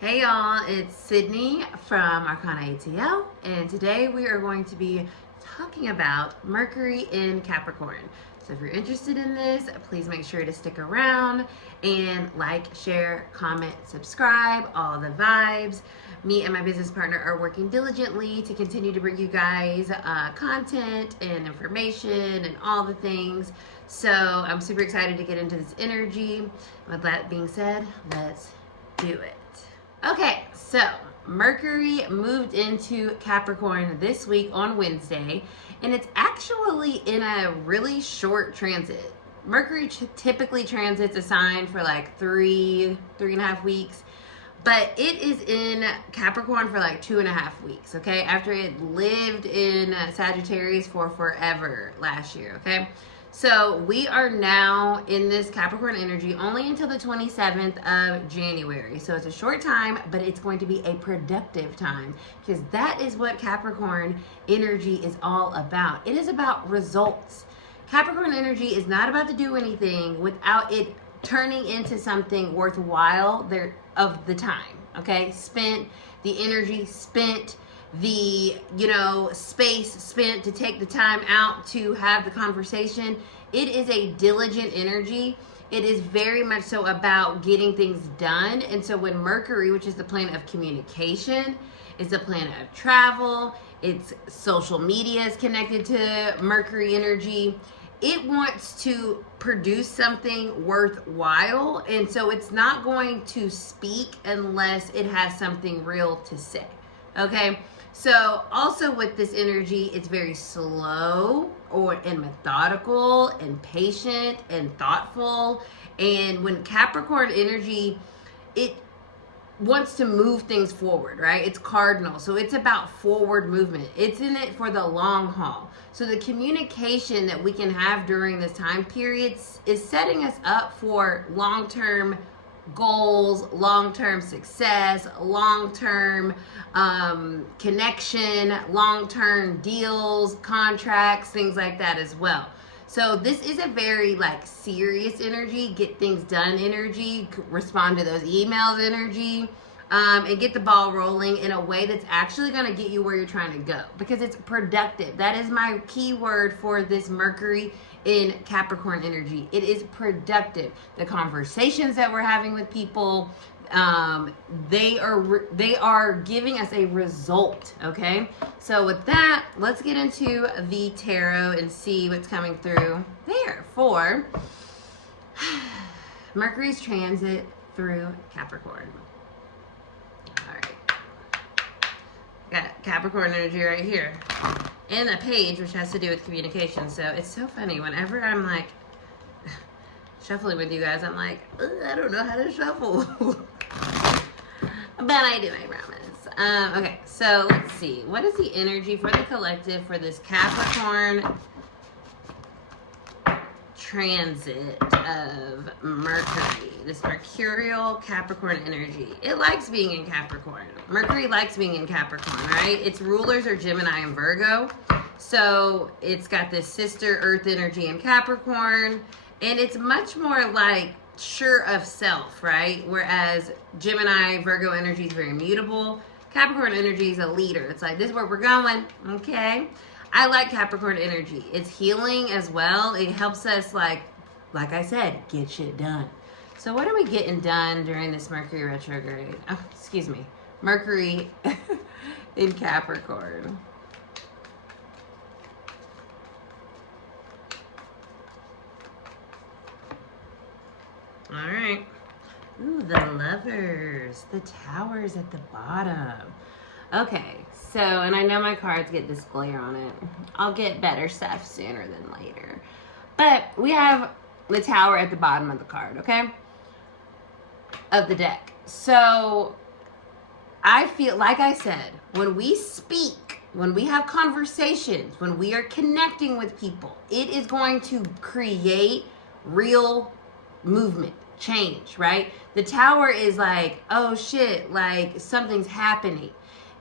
Hey y'all, it's Cidnee from Arcana ATL, and today we are going to be talking about Mercury in Capricorn. So if you're interested in this, please make sure to stick around and like, share, comment, subscribe, all the vibes. Me and my business partner are working diligently to continue to bring you guys content and information and all the things. So I'm super excited to get into this energy. With that being said, let's do it. Okay, so Mercury moved into Capricorn this week on Wednesday, and it's actually in a really short transit. Mercury typically transits a sign for like three and a half weeks, but it is in Capricorn for like 2.5 weeks, okay? After it lived in Sagittarius for forever last year, okay? So we are now in this Capricorn energy only until the 27th of January. So it's a short time, but it's going to be a productive time because that is what Capricorn energy is all about. It is about results. Capricorn energy is not about to do anything without it turning into something worthwhile of the time, okay? Spent, the energy spent, the space spent to take the time out to have the conversation. It is a diligent energy. It is very much so about getting things done. And so when Mercury, which is the planet of communication, is the planet of travel, it's social media is connected to Mercury energy, it wants to produce something worthwhile, and so it's not going to speak unless it has something real to say. Okay, so also with this energy, it's very slow and methodical and patient and thoughtful. And when Capricorn energy, it wants to move things forward, right? It's cardinal, so it's about forward movement. It's in it for the long haul. So the communication that we can have during this time period is setting us up for long-term goals, long-term success, long-term connection, long-term deals, contracts, things like that as well. So this is a very serious energy, get things done energy, respond to those emails energy, and get the ball rolling in a way that's actually going to get you where you're trying to go because it's productive. That is my key word for this Mercury in Capricorn energy. It is productive. The conversations that we're having with people, they are giving us a result, okay? So with that, let's get into the tarot and see what's coming through there for Mercury's transit through Capricorn. All right. Got Capricorn energy right here. And a page, which has to do with communication. So it's so funny. Whenever I'm shuffling with you guys, I'm like, I don't know how to shuffle. But I do, I promise. Okay, so let's see. What is the energy for the collective for this Capricorn transit of Mercury? This mercurial Capricorn energy. It likes being in Capricorn. Mercury likes being in Capricorn, right? Its rulers are Gemini and Virgo. So it's got this sister earth energy in Capricorn. And it's much more sure of self, right? Whereas Gemini, Virgo energy is very immutable. Capricorn energy is a leader. It's like, this is where we're going, okay? I like Capricorn energy. It's healing as well. It helps us, like I said, get shit done. So what are we getting done during this Mercury retrograde? Oh, excuse me. Mercury in Capricorn. All right. Ooh, the Lovers. The Towers at the bottom. Okay, so, and I know my cards get this glare on it. I'll get better stuff sooner than later. But we have the Tower at the bottom of the card, okay? Of the deck. So, I feel, like I said, when we speak, when we have conversations, when we are connecting with people, it is going to create real movement, change, right? The Tower is like, oh shit, something's happening.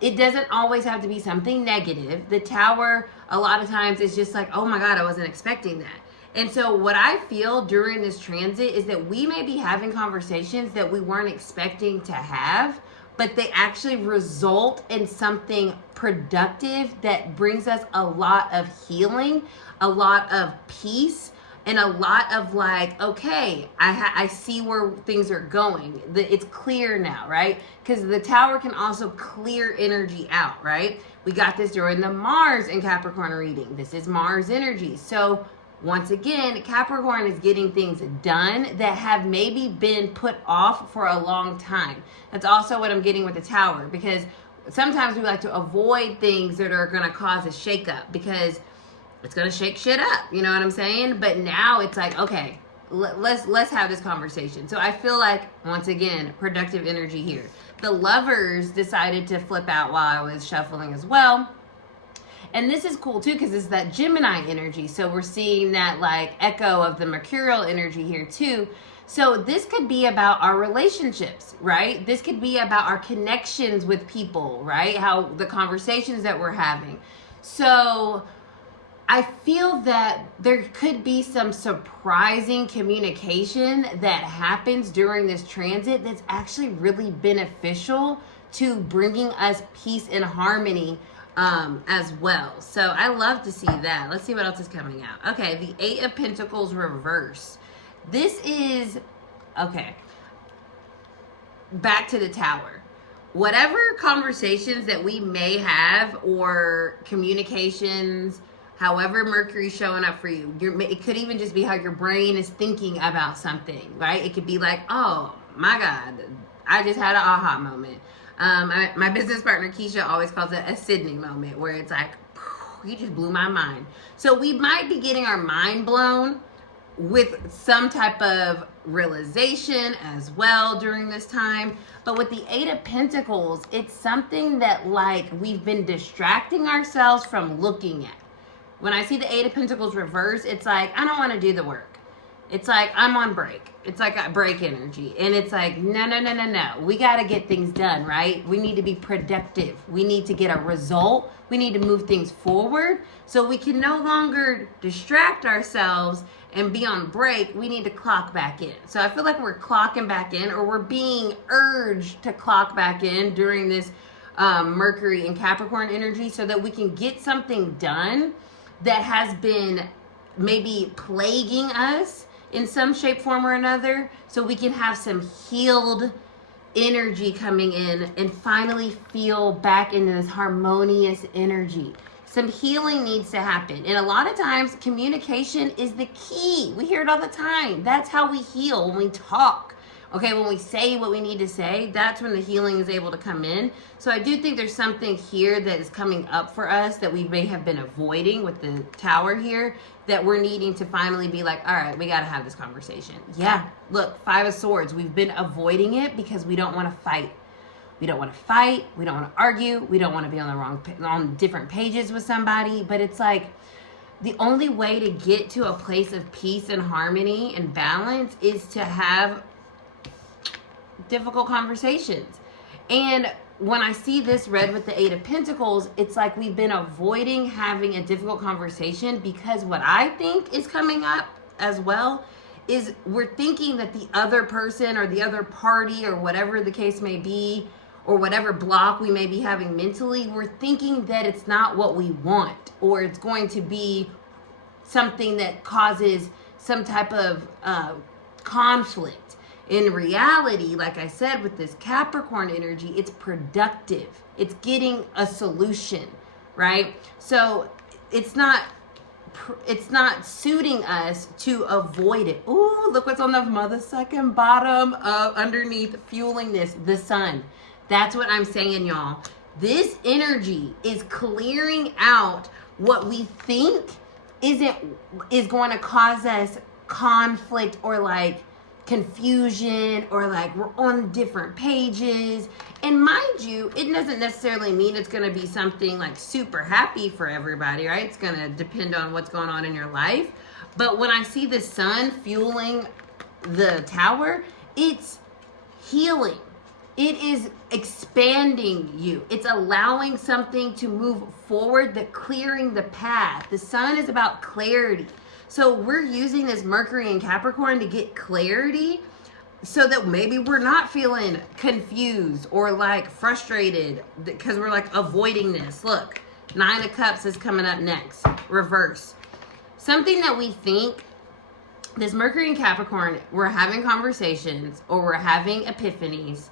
It doesn't always have to be something negative. The Tower, a lot of times, is just like, oh my God, I wasn't expecting that. And so what I feel during this transit is that we may be having conversations that we weren't expecting to have, but they actually result in something productive that brings us a lot of healing, a lot of peace, and a lot of like, okay, I see where things are going. It's clear now, right? Because the Tower can also clear energy out, right? We got this during the Mars in Capricorn reading. This is Mars energy. So once again, Capricorn is getting things done that have maybe been put off for a long time. That's also what I'm getting with the Tower, because sometimes we like to avoid things that are going to cause a shakeup because it's going to shake shit up. You know what I'm saying? But now it's like, okay, let's have this conversation. So I feel like, once again, productive energy here. The Lovers decided to flip out while I was shuffling as well. And this is cool too, because it's that Gemini energy. So we're seeing that like echo of the Mercurial energy here too. So this could be about our relationships, right? This could be about our connections with people, right? How the conversations that we're having. So I feel that there could be some surprising communication that happens during this transit that's actually really beneficial to bringing us peace and harmony as well. So I love to see that. Let's see what else is coming out. Okay, the Eight of Pentacles reverse. This is, okay, back to the Tower. Whatever conversations that we may have or communications, however Mercury's showing up for you, it could even just be how your brain is thinking about something, right? It could be like, oh my God, I just had an aha moment. My business partner Keisha always calls it a Cidnee moment, where it's like, you just blew my mind. So we might be getting our mind blown with some type of realization as well during this time. But with the Eight of Pentacles, it's something that like we've been distracting ourselves from looking at. When I see the Eight of Pentacles reverse, it's like, I don't want to do the work. It's like, I'm on break. It's like a break energy. And it's like, no. We got to get things done, right? We need to be productive. We need to get a result. We need to move things forward. So we can no longer distract ourselves and be on break. We need to clock back in. So I feel like we're clocking back in, or we're being urged to clock back in during this Mercury and Capricorn energy, so that we can get something done that has been maybe plaguing us in some shape, form, or another, so we can have some healed energy coming in and finally feel back into this harmonious energy. Some healing needs to happen. And a lot of times, communication is the key. We hear it all the time. That's how we heal, when we talk. Okay, when we say what we need to say, that's when the healing is able to come in. So I do think there's something here that is coming up for us that we may have been avoiding with the Tower here, that we're needing to finally be like, all right, we got to have this conversation. Yeah, look, Five of Swords. We've been avoiding it because we don't want to fight. We don't want to fight. We don't want to argue. We don't want to be on different pages with somebody. But it's like, the only way to get to a place of peace and harmony and balance is to have difficult conversations. And when I see this read with the Eight of Pentacles, it's like we've been avoiding having a difficult conversation, because what I think is coming up as well is we're thinking that the other person or the other party, or whatever the case may be, or whatever block we may be having mentally, we're thinking that it's not what we want, or it's going to be something that causes some type of conflict. In reality, like I said, with this Capricorn energy, it's productive. It's getting a solution, right? So it's not suiting us to avoid it. Ooh, look what's on the mother-sucking bottom of underneath fueling this, the sun. That's what I'm saying, y'all. This energy is clearing out what we think is going to cause us conflict, or like confusion, or like we're on different pages. And mind you, it doesn't necessarily mean it's going to be something like super happy for everybody, right? It's going to depend on what's going on in your life. But when I see the sun fueling the Tower, it's healing. It is expanding you. It's allowing something to move forward, that clearing the path. The sun is about clarity. So we're using this Mercury and Capricorn to get clarity so that maybe we're not feeling confused or like frustrated because we're like avoiding this. Look, 9 of Cups is coming up next, reverse. Something that we think, this Mercury and Capricorn, we're having conversations or we're having epiphanies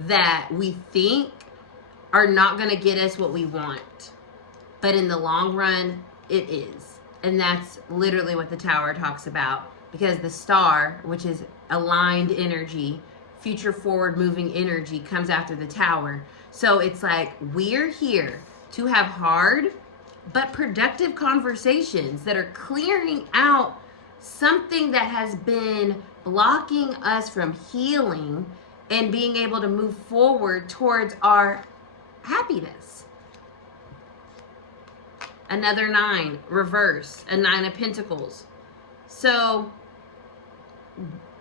that we think are not going to get us what we want. But in the long run, it is. And that's literally what the Tower talks about. Because the star, which is aligned energy, future forward moving energy, comes after the Tower. So it's like we're here to have hard but productive conversations that are clearing out something that has been blocking us from healing and being able to move forward towards our happiness. Another 9, reverse, a 9 of Pentacles. So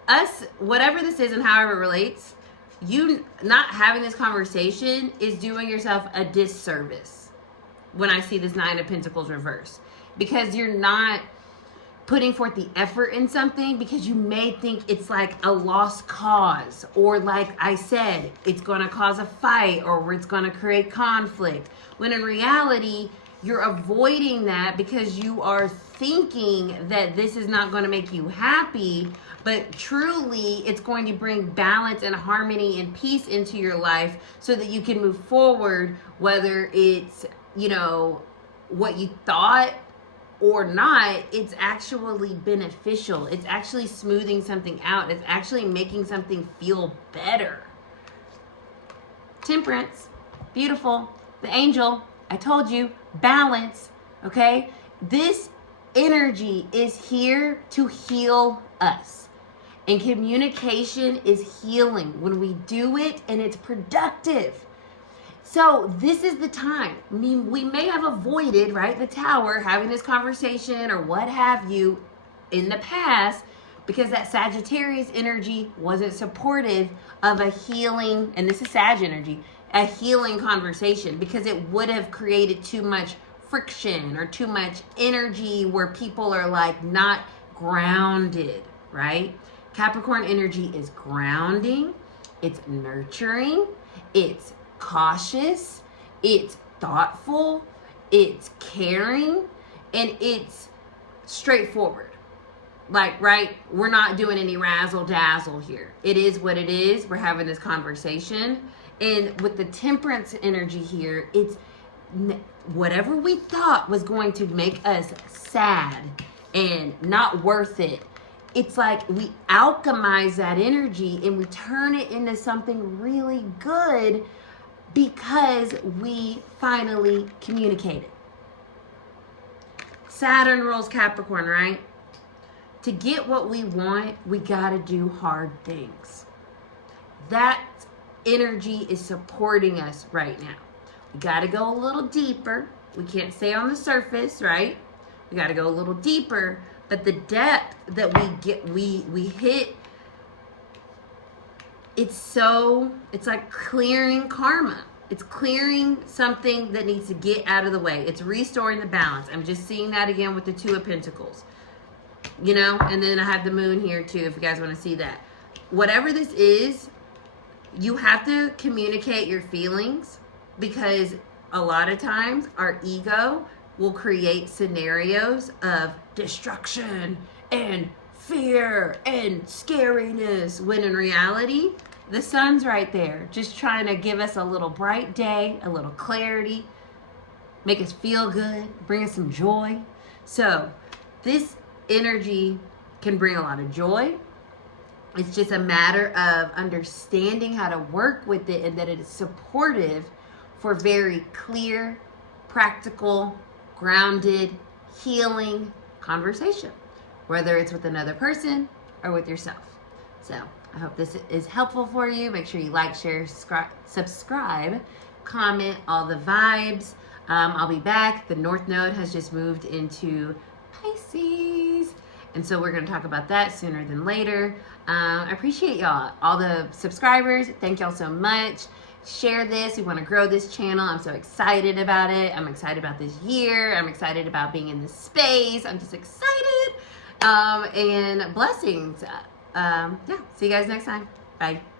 us, whatever this is and however it relates, you not having this conversation is doing yourself a disservice when I see this 9 of Pentacles reverse. Because you're not putting forth the effort in something because you may think it's like a lost cause, or like I said, it's going to cause a fight or it's going to create conflict. When in reality, you're avoiding that because you are thinking that this is not going to make you happy, but truly it's going to bring balance and harmony and peace into your life so that you can move forward, whether it's, you know, what you thought or not. It's actually beneficial. It's actually smoothing something out. It's actually making something feel better. Temperance, beautiful. The angel, I told you, balance, okay? This energy is here to heal us. And communication is healing when we do it and it's productive. So this is the time. I mean, we may have avoided, right, the Tower, having this conversation or what have you in the past because that Sagittarius energy wasn't supportive of a healing, and this is Sag energy, a healing conversation, because it would have created too much friction or too much energy where people are like not grounded, right? Capricorn energy is grounding, it's nurturing, it's cautious, it's thoughtful, it's caring, and it's straightforward. Like, right, we're not doing any razzle dazzle here. It is what it is. We're having this conversation. And with the Temperance energy here, it's whatever we thought was going to make us sad and not worth it. It's like we alchemize that energy and we turn it into something really good because we finally communicated. Saturn rules Capricorn, right? To get what we want, we gotta do hard things. That energy is supporting us right now. We gotta go a little deeper. We can't stay on the surface, right? We gotta go a little deeper, but the depth that we hit, it's like clearing karma. It's clearing something that needs to get out of the way. It's restoring the balance. I'm just seeing that again with the 2 of Pentacles. You know, and then I have the Moon here too, if you guys want to see that. Whatever this is, you have to communicate your feelings, because a lot of times our ego will create scenarios of destruction and fear and scariness, when in reality, the sun's right there, just trying to give us a little bright day, a little clarity, make us feel good, bring us some joy. So this energy can bring a lot of joy. It's just a matter of understanding how to work with it, and that it is supportive for very clear, practical, grounded, healing conversation, whether it's with another person or with yourself. So I hope this is helpful for you. Make sure you like, share, subscribe, comment, all the vibes. I'll be back. The North Node has just moved into Pisces, and so we're going to talk about that sooner than later. I appreciate y'all, all the subscribers. Thank y'all so much. Share this. We want to grow this channel. I'm so excited about it. I'm excited about this year. I'm excited about being in this space. I'm just excited. And blessings. Yeah, see you guys next time. Bye.